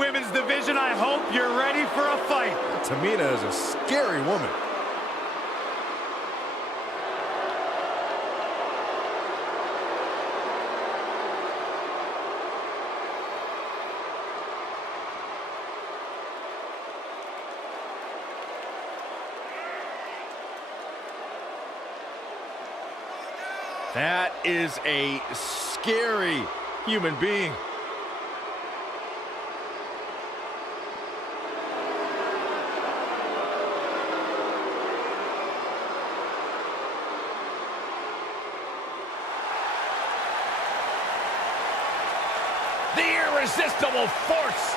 women's division. I hope you're ready for a fight. Tamina is a scary woman. That is a scary human being. The irresistible force.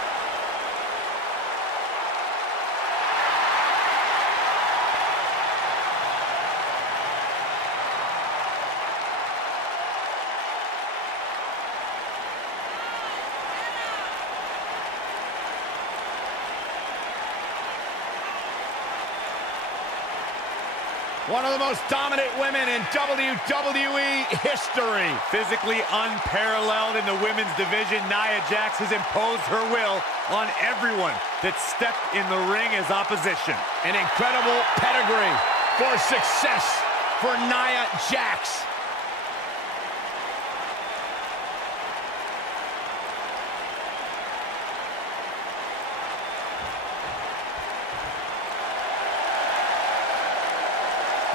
One of the most dominant women in WWE history. Physically unparalleled in the women's division, Nia Jax has imposed her will on everyone that stepped in the ring as opposition. An incredible pedigree for success for Nia Jax.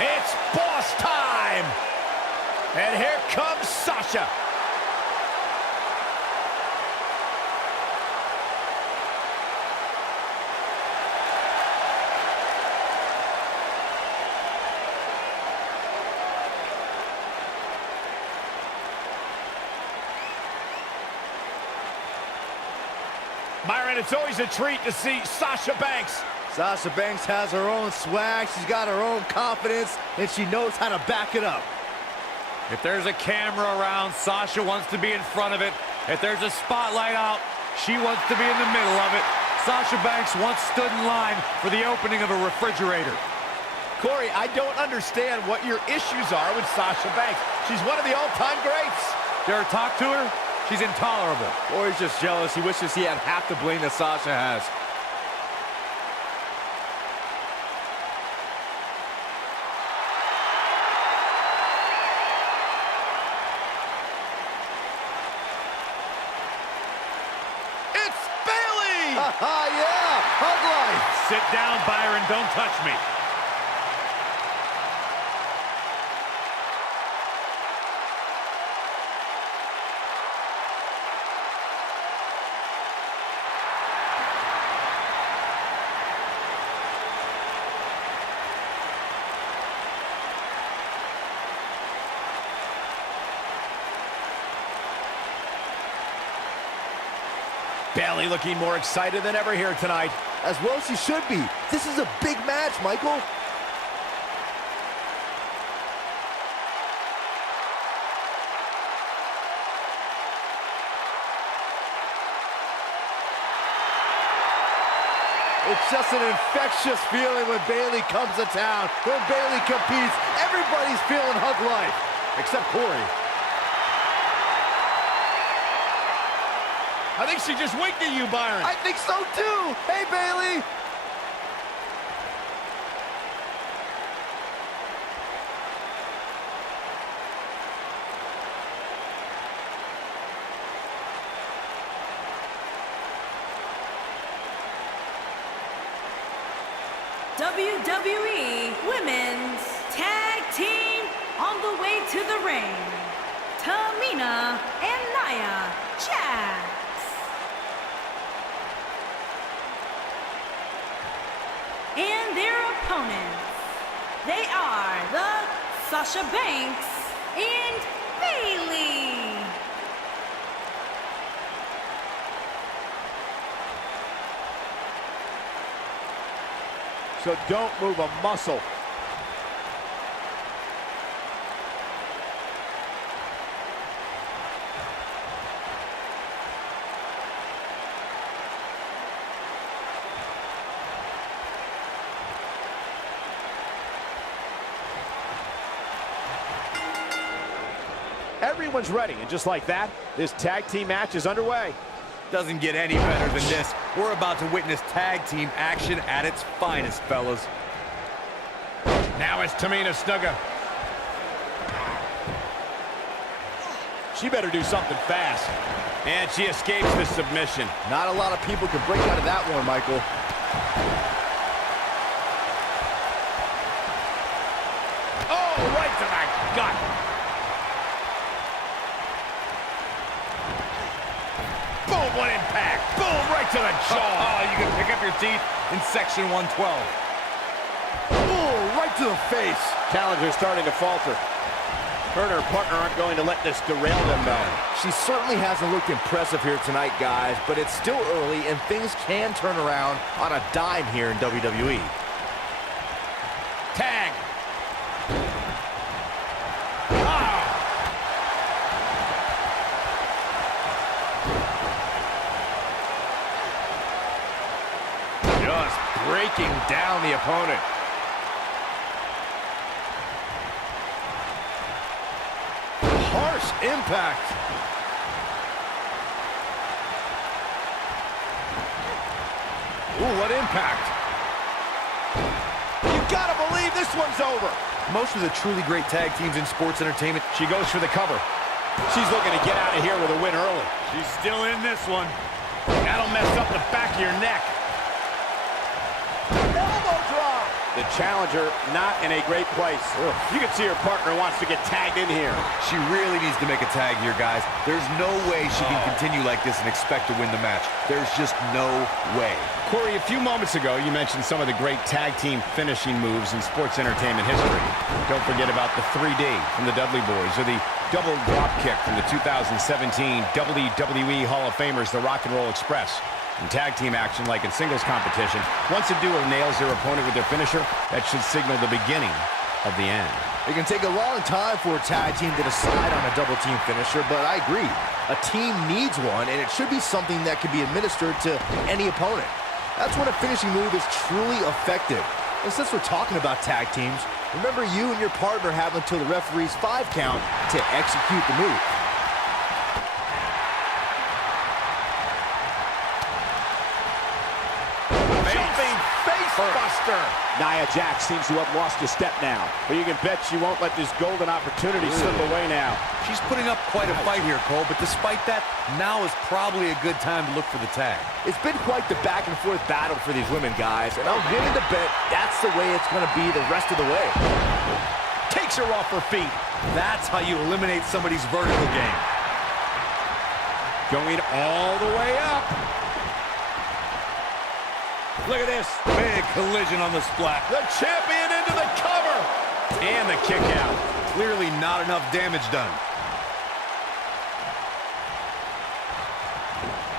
It's boss time! And here comes Sasha. Byron, it's always a treat to see Sasha Banks. Sasha Banks has her own swag, she's got her own confidence, and she knows how to back it up. If there's a camera around, Sasha wants to be in front of it. If there's a spotlight out, she wants to be in the middle of it. Sasha Banks once stood in line for the opening of a refrigerator. Corey, I don't understand what your issues are with Sasha Banks. She's one of the all-time greats. Dare talk to her? She's intolerable. Corey's just jealous. He wishes he had half the bling that Sasha has. It's Bayley! Yeah, hug life. Sit down, Byron. Don't touch me. Bayley looking more excited than ever here tonight. As well as she should be. This is a big match, Michael. It's just an infectious feeling when Bayley comes to town. When Bayley competes, everybody's feeling hug life. Except Corey. I think she just winked at you, Byron. I think so too. Hey, Bayley. WWE Women's Tag Team on the way to the ring. Tamina and Nia Jax. And their opponents, they are the Sasha Banks and Bayley. So don't move a muscle. Everyone's ready, and just like that, this tag team match is underway. Doesn't get any better than this. We're about to witness tag team action at its finest, fellas. Now it's Tamina Snuka. She better do something fast. And she escapes the submission. Not a lot of people can break out of that one, Michael. Oh, right to the gut. Boom, what impact. Boom, right to the jaw. Oh, you can pick up your teeth in section 112. Oh, right to the face. Challenger's starting to falter. Her and her partner aren't going to let this derail them, though. She certainly hasn't looked impressive here tonight, guys, but it's still early, and things can turn around on a dime here in WWE. Tag. Oh. Just breaking down the opponent. Harsh impact. Ooh, what impact. You gotta believe this one's over. Most of the truly great tag teams in sports entertainment. She goes for the cover. She's looking to get out of here with a win early. She's still in this one. That'll mess up the back of your neck. Elbow drop. The challenger not in a great place. Ugh. You can see her partner wants to get tagged in here. She really needs to make a tag here, guys. There's no way she can continue like this and expect to win the match. There's just no way. Corey, a few moments ago, you mentioned some of the great tag team finishing moves in sports entertainment history. Don't forget about the 3D from the Dudley Boys, or the double drop kick from the 2017 WWE Hall of Famers, the Rock and Roll Express. In tag team action, like in singles competition, once a duo nails their opponent with their finisher, that should signal the beginning of the end. It can take a long time for a tag team to decide on a double team finisher, but I agree. A team needs one, and it should be something that can be administered to any opponent. That's when a finishing move is truly effective. And since we're talking about tag teams, remember you and your partner have until the referee's 5 count to execute the move. Buster. Nia Jax seems to have lost a step now, but you can bet she won't let this golden opportunity slip away now. She's putting up quite a fight here, Cole, but despite that, now is probably a good time to look for the tag. It's been quite the back and forth battle for these women, guys, and I'm willing to bet that's the way it's going to be the rest of the way. Takes her off her feet. That's how you eliminate somebody's vertical game. Going all the way up. Look at this. Big collision on the splat. The champion into the cover. And the kick out. Clearly not enough damage done.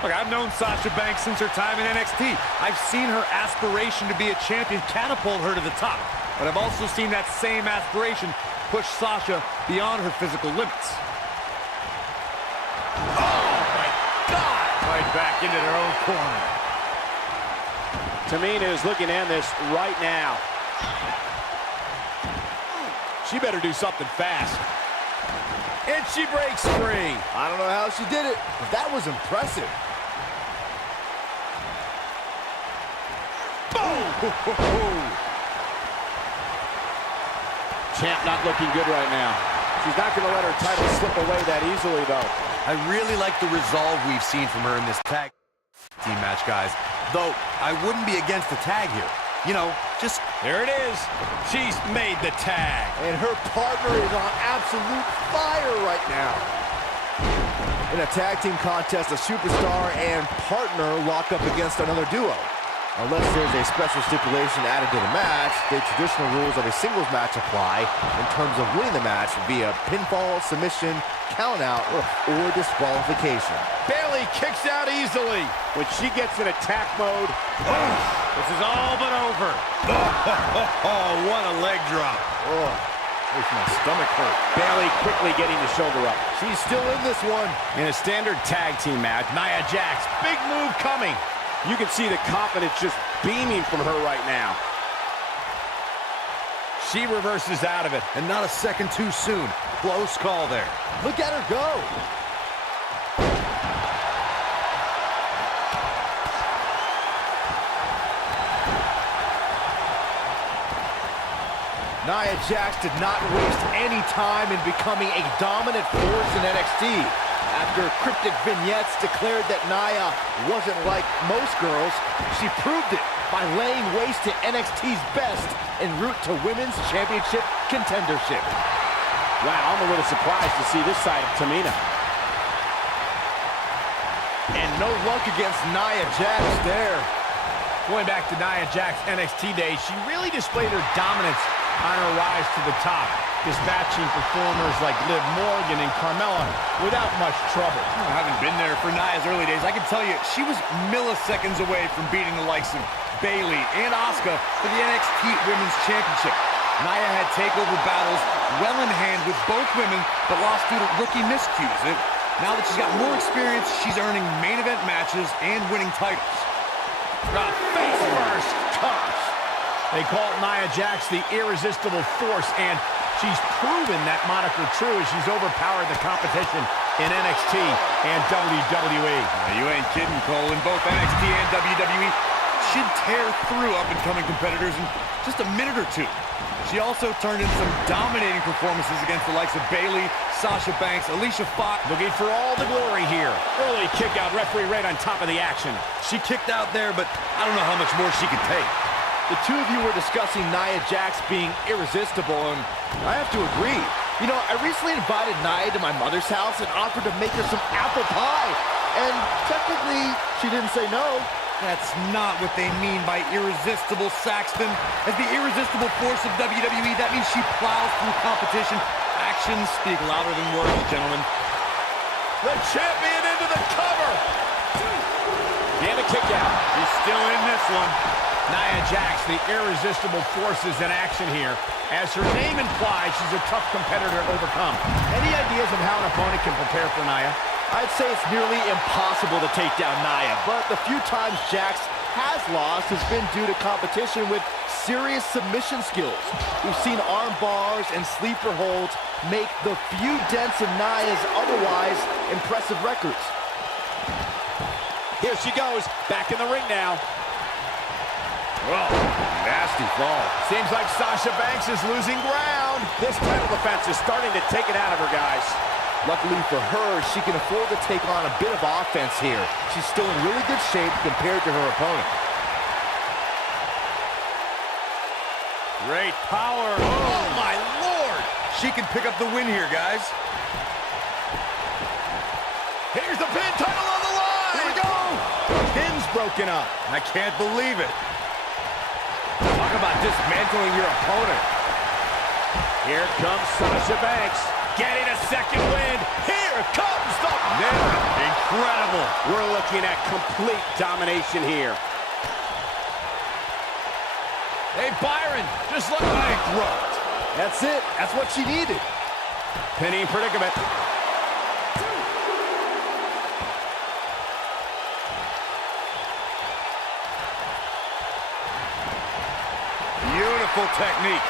Look, I've known Sasha Banks since her time in NXT. I've seen her aspiration to be a champion catapult her to the top. But I've also seen that same aspiration push Sasha beyond her physical limits. Oh, my God. Right back into their own corner. Tamina is looking to end this right now. She better do something fast. And she breaks free. I don't know how she did it, but that was impressive. Boom! Champ not looking good right now. She's not going to let her title slip away that easily, though. I really like the resolve we've seen from her in this tag team match, guys. Though, I wouldn't be against the tag here. You know, just... There it is. She's made the tag. And her partner is on absolute fire right now. In a tag team contest, a superstar and partner lock up against another duo. Unless there's a special stipulation added to the match, the traditional rules of a singles match apply in terms of winning the match via pinfall, submission, countout, or disqualification. Bayley kicks out easily. When she gets in attack mode, this is all but over. Oh, what a leg drop. Oh, makes my stomach hurt. Bayley quickly getting the shoulder up. She's still in this one. In a standard tag team match, Nia Jax, big move coming. You can see the confidence just beaming from her right now. She reverses out of it. And not a second too soon. Close call there. Look at her go. Nia Jax did not waste any time in becoming a dominant force in NXT. After cryptic vignettes declared that Nia wasn't like most girls, she proved it by laying waste to NXT's best en route to Women's Championship contendership. Wow, I'm a little surprised to see this side of Tamina. And no luck against Nia Jax there. Going back to Nia Jax's NXT days, she really displayed her dominance on her rise to the top, dispatching performers like Liv Morgan and Carmella without much trouble. Having been there for Nia's early days, I can tell you she was milliseconds away from beating the likes of Bayley and Asuka for the NXT Women's Championship. Nia had takeover battles well in hand with both women, but lost due to rookie miscues. And now that she's got more experience, she's earning main event matches and winning titles. Face first, gosh. They call Nia Jax the irresistible force, and she's proven that moniker true as she's overpowered the competition in NXT and WWE. You ain't kidding, Cole. In both NXT and WWE, she'd tear through up-and-coming competitors in just a minute or two. She also turned in some dominating performances against the likes of Bayley, Sasha Banks, Alicia Fox. Looking for all the glory here. Early kick out, referee right on top of the action. She kicked out there, but I don't know how much more she could take. The two of you were discussing Nia Jax being irresistible, and I have to agree. You know, I recently invited Nia to my mother's house and offered to make her some apple pie. And technically, she didn't say no. That's not what they mean by irresistible, Saxton. As the irresistible force of WWE, that means she plows through competition. Actions speak louder than words, gentlemen. The champion into the cover. And a kick out. She's still in this one. Nia Jax, the irresistible force, is in action here. As her name implies, she's a tough competitor to overcome. Any ideas of how an opponent can prepare for Nia? I'd say it's nearly impossible to take down Nia, but the few times Jax has lost has been due to competition with serious submission skills. We've seen arm bars and sleeper holds make the few dents in Nia's otherwise impressive records. Here she goes, back in the ring now. Oh, nasty fall. Seems like Sasha Banks is losing ground. This title defense is starting to take it out of her, guys. Luckily for her, she can afford to take on a bit of offense here. She's still in really good shape compared to her opponent. Great power. Oh, my Lord. She can pick up the win here, guys. Here's the pin, title on the line. Here we go. The pin's broken up. I can't believe it. Talk about dismantling your opponent. Here comes Sasha Banks. Getting a second win. Here comes the Never. Incredible. We're looking at complete domination here. Hey, Byron, just let bankrupt. That's it. That's what she needed. Pinning predicament. Beautiful technique.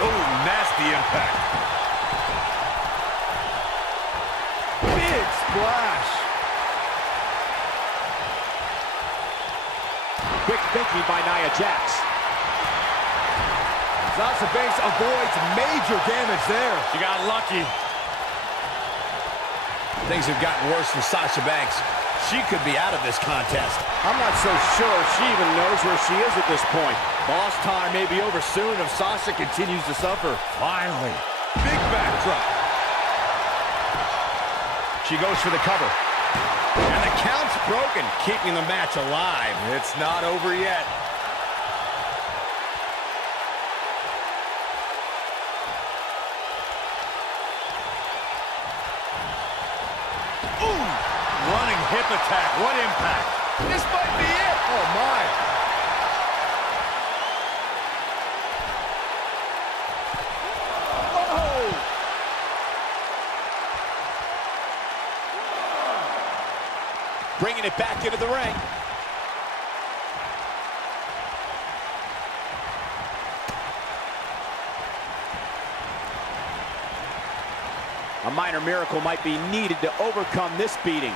Oh, nasty impact. Big splash. Quick thinking by Nia Jax. Sasha Banks avoids major damage there. She got lucky. Things have gotten worse for Sasha Banks. She could be out of this contest. I'm not so sure she even knows where she is at this point. Boss time may be over soon if Sasha continues to suffer. Finally. Big backdrop. She goes for the cover. And the count's broken, keeping the match alive. It's not over yet. Ooh! Running hip attack. What impact? This might be it. Oh, my. Bringing it back into the ring. A minor miracle might be needed to overcome this beating.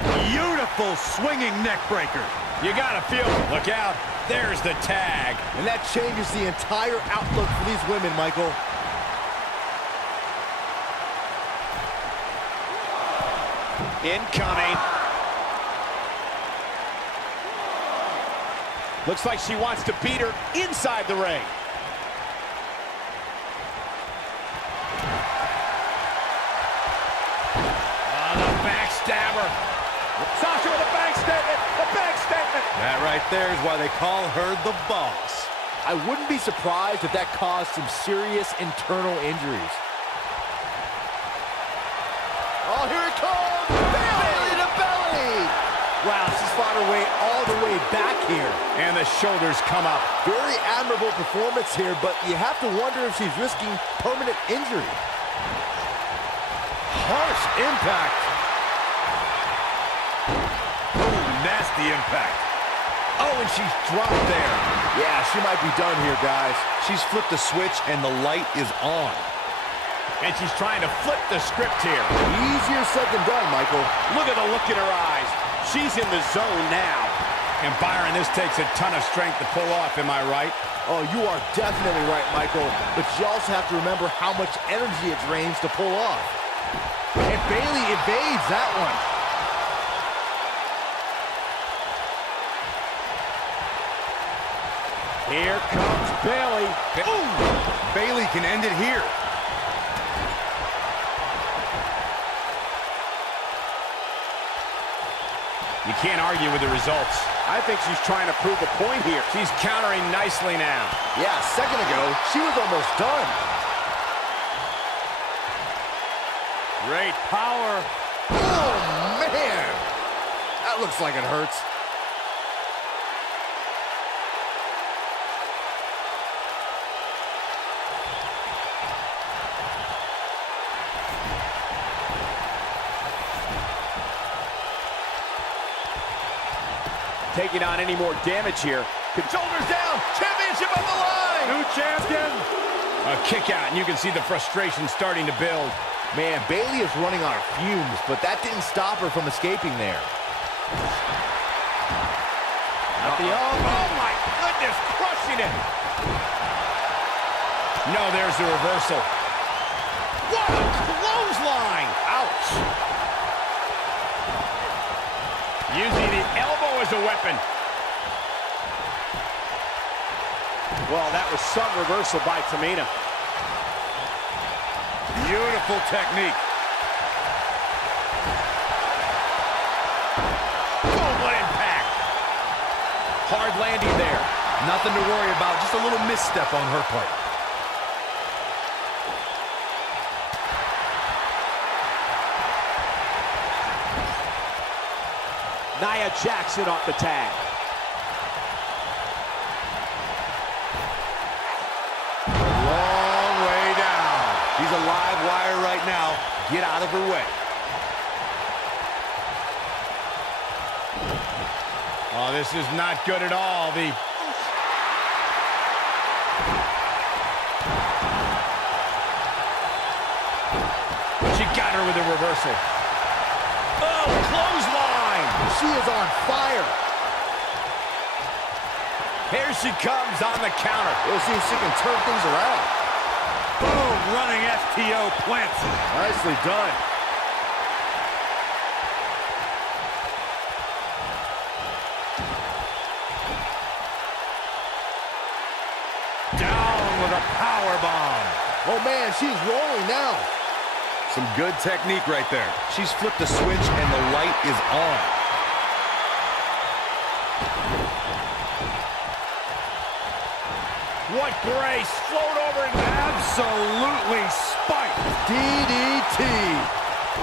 Beautiful powerful swinging neck breaker. You gotta feel it. Look out. There's the tag. And that changes the entire outlook for these women, Michael. Incoming. Looks like she wants to beat her inside the ring. The backstabber. Sasha with a bank statement. The bank statement. That right there is why they call her the boss. I wouldn't be surprised if that caused some serious internal injuries. Oh, here it comes! Belly to belly! Wow, she's fought her way all the way back here. And the shoulders come up. Very admirable performance here, but you have to wonder if she's risking permanent injury. Harsh impact. Oh, nasty impact. Oh, and she's dropped there. Yeah, she might be done here, guys. She's flipped the switch and the light is on. And she's trying to flip the script here. Easier said than done, Michael. Look at the look in her eyes. She's in the zone now. And Byron, this takes a ton of strength to pull off, am I right? Oh, you are definitely right, Michael. But you also have to remember how much energy it drains to pull off. And Bayley evades that one. Here comes Bayley. Ooh! Bayley can end it here. You can't argue with the results. I think she's trying to prove a point here. She's countering nicely now. Yeah, a second ago, she was almost done. Great power. Oh, man! That looks like it hurts. Taking on any more damage here. Shoulders down, championship on the line! New champion. A kick out, and you can see the frustration starting to build. Man, Bayley is running on fumes, but that didn't stop her from escaping there. At the elbow. Oh, my goodness, crushing it. No, there's the reversal. What a clothesline. Ouch. Using the elbow as a weapon. Well, that was some reversal by Tamina. Beautiful technique. Boom, what impact. Hard landing there. Nothing to worry about, just a little misstep on her part. Nia Jackson off the tag. Long way down. She's a live wire right now. Get out of her way. Oh, this is not good at all. She got her with a reversal. Oh, clothesline! She is on fire. Here she comes on the counter. We'll see if she can turn things around. Boom, running STO plants. Nicely done. Down with a power bomb. Oh, man, she's rolling now. Some good technique right there. She's flipped the switch and the light is on. What grace! Float over and Absolutely spiked. DDT.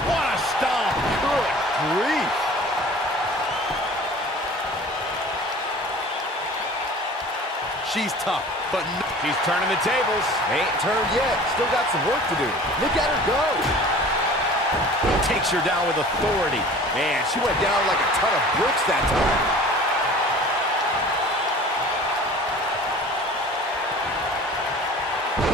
what a stomp! Good grief. She's tough, but She's turning the tables. Ain't turned yet. Still got some work to do. Look at her go. Takes her down with authority. Man, she went down like a ton of bricks that time.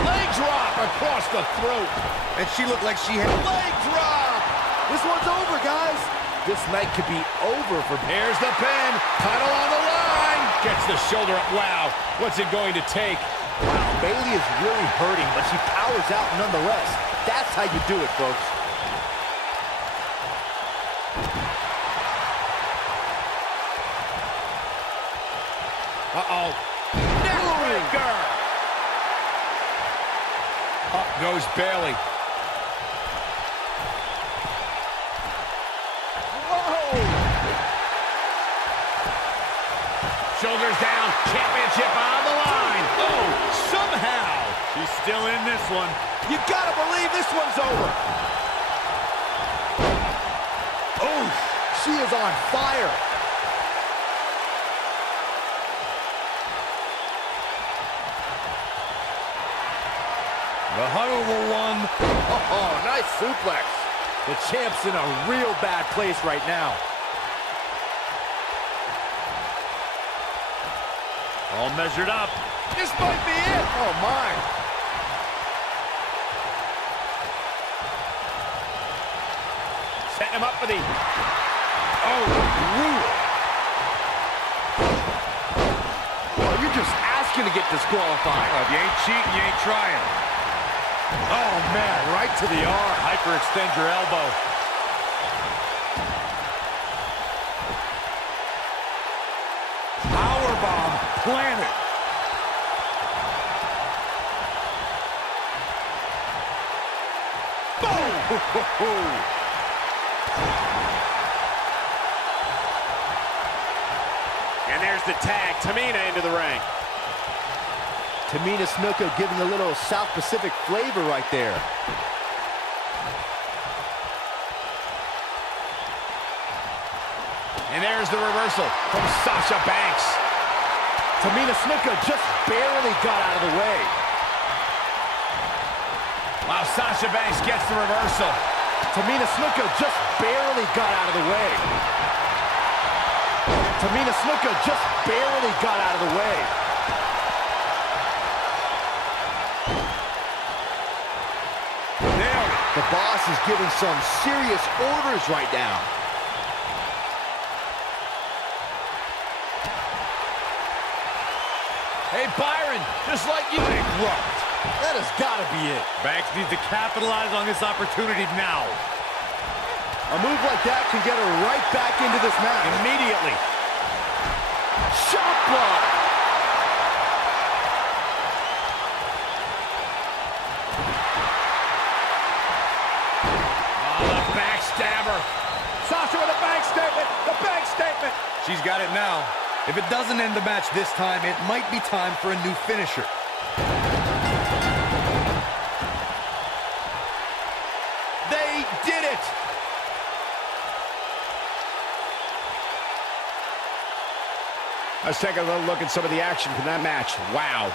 Leg drop across the throat. and she looked like she had Leg drop. This one's over, guys. This night could be over for... Here's the pin. Title on the line. Gets the shoulder up. Wow. What's it going to take? Wow, Bayley is really hurting, but she powers out nonetheless. That's how you do it, folks. Uh-oh. Neckbreaker. Up goes Bayley. Whoa! Shoulders down. Championship on the line. Oh, somehow. She's still in this one. You gotta believe this one's over. Oh, she is on fire. The horrible one. Oh, nice suplex. The champ's in a real bad place right now. All measured up. This might be it. Oh, my. Setting him up for the... Oh, brutal. Oh, you're just asking to get disqualified. If you ain't cheating, you ain't trying. Oh, man, right to the arm. Hyperextend your elbow. Powerbomb planted. Boom! And there's the tag. Tamina into the ring. Tamina Snuka giving a little South Pacific flavor right there. And there's the reversal from Sasha Banks. Tamina Snuka just barely got out of the way. Wow, Sasha Banks gets the reversal. Tamina Snuka just barely got out of the way. Tamina Snuka just barely got out of the way. Nailed it. The boss is giving some serious orders right now. Hey, Byron, just like you. Bankrupt. That has got to be it. Banks needs to capitalize on this opportunity now. A move like that can get her right back into this match. Immediately. Shot block. Oh, the backstabber. Sasha with a bank statement. The bank statement. She's got it now. If it doesn't end the match this time, it might be time for a new finisher. They did it. Let's take a little look at some of the action from that match. Wow.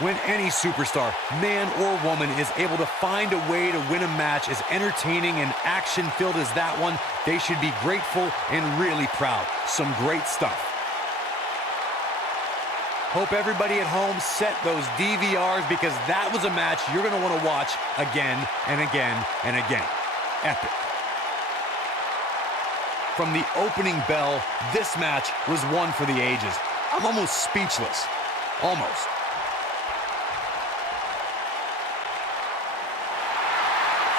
When any superstar, man or woman, is able to find a way to win a match as entertaining and action-filled as that one, they should be grateful and really proud. Some great stuff. Hope everybody at home set those DVRs, because that was a match you're going to want to watch again and again and again. Epic. From the opening bell, this match was one for the ages. I'm almost speechless. Almost.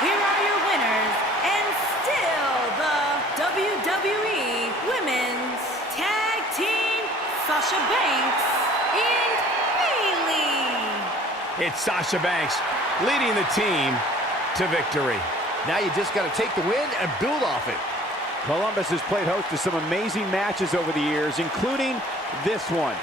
Here are your winners, and still the WWE Women's Tag Team, Sasha Banks and Bayley. It's Sasha Banks leading the team to victory. Now you just got to take the win and build off it. Columbus has played host to some amazing matches over the years, including this one.